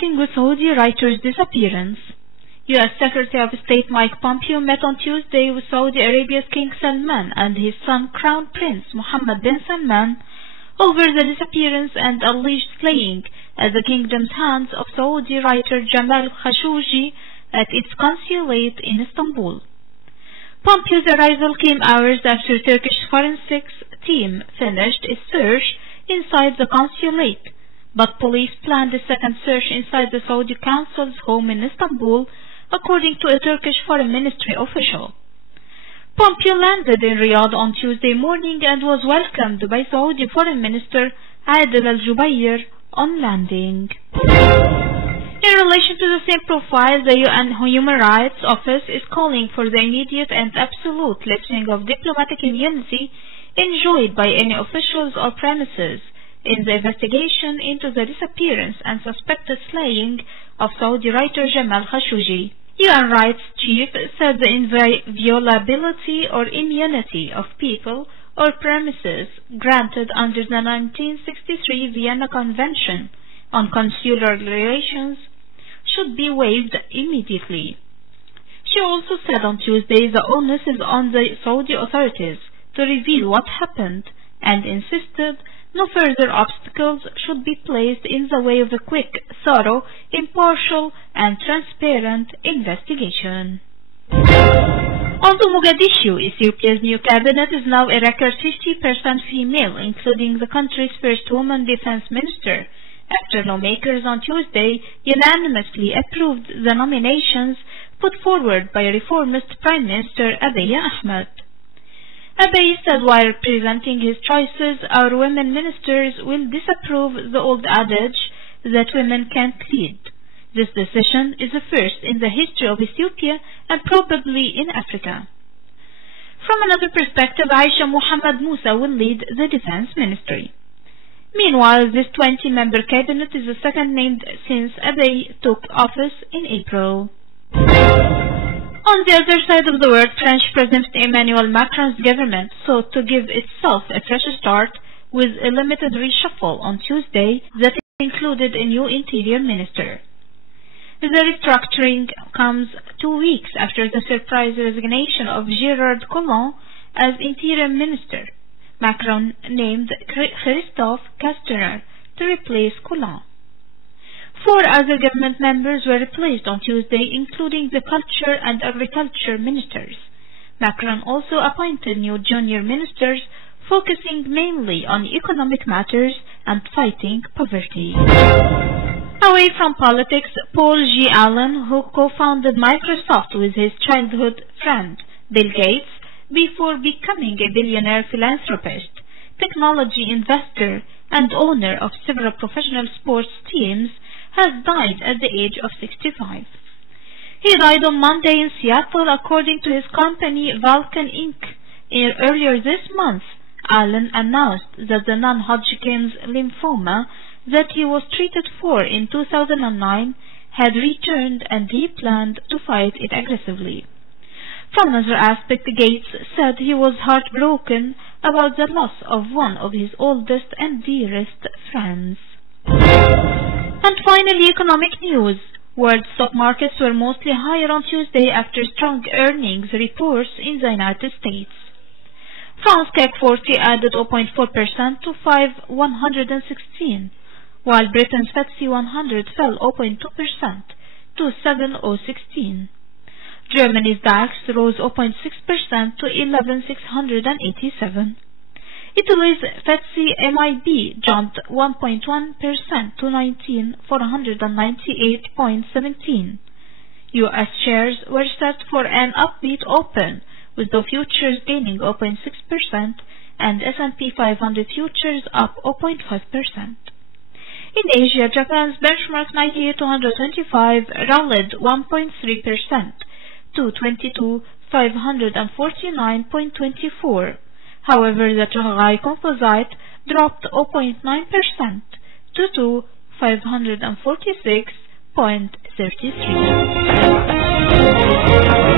starting with Saudi writer's disappearance. U.S. Secretary of State Mike Pompeo met on Tuesday with Saudi Arabia's King Salman and his son Crown Prince Mohammed bin Salman over the disappearance and alleged slaying at the kingdom's hands of Saudi writer Jamal Khashogg at its consulate in Istanbul. Pompeo's arrival came hours after Turkish forensics team finished its search inside the consulate, but police planned a second search inside the Saudi consul's home in Istanbul, according to a Turkish Foreign Ministry official. Pompeo landed in Riyadh on Tuesday morning and was welcomed by Saudi Foreign Minister Adel al-Jubayr on landing. In relation to the same profile, the UN Human Rights Office is calling for the immediate and absolute lifting of diplomatic immunity enjoyed by any officials or premises in the investigation into the disappearance and suspected slaying of Saudi writer Jamal Khashogg. UN Rights Chief said the inviolability or immunity of people or premises granted under the 1963 Vienna Convention on Consular Relations should be waived immediately. She also said on Tuesday the onus is on the Saudi authorities to reveal what happened and insisted no further obstacles should be placed in the way of a quick, thorough, impartial and transparent investigation. On to Mogadishu, Ethiopia's new cabinet is now a record 50% female, including the country's first woman defense minister, after lawmakers on Tuesday unanimously approved the nominations put forward by reformist Prime Minister Abiy Ahmed. Abiy said while presenting his choices, our women ministers will disapprove the old adage that women can't lead. This decision is the first in the history of Ethiopia and probably in Africa. From another perspective, Aisha Muhammad Musa will lead the defense ministry. Meanwhile, this 20-member cabinet is the second named since Abiy took office in April. On the other side of the world, French President Emmanuel Macron's government sought to give itself a fresh start with a limited reshuffle on Tuesday that included a new interior minister. The restructuring comes 2 weeks after the surprise resignation of Gérard Collomb as interior minister. Macron named Christophe Castaner to replace Collomb. 4 other government members were replaced on Tuesday, including the culture and agriculture ministers. Macron also appointed new junior ministers focusing mainly on economic matters and fighting poverty. Away from politics, Paul G. Allen, who co-founded Microsoft with his childhood friend Bill Gates before becoming a billionaire philanthropist, technology investor, and owner of several professional sports teams, has died at the age of 65. He died on Monday in Seattle, according to his company Vulcan Inc. Earlier this month, Allen announced that the non-Hodgkin's lymphoma that he was treated for in 2009 had returned and he planned to fight it aggressively. From another aspect, Gates said he was heartbroken about the loss of one of his oldest and dearest friends. And finally, economic news. World stock markets were mostly higher on Tuesday after strong earnings reports in the United States. France CAC 40 added 0.4% to 5,116, while Britain's FTSE 100 fell 0.2% to 7,016. Germany's DAX rose 0.6% to 11,687. Italy's FTSE MIB jumped 1.1% to 19,498.17. U.S. shares were set for an upbeat open, with the futures gaining 0.6% and S&P 500 futures up 0.5%. In Asia, Japan's benchmark Nikkei 225 rallied 1.3% to 22,549.24. However, the Shanghai Composite dropped 0.9% to 2,546.33.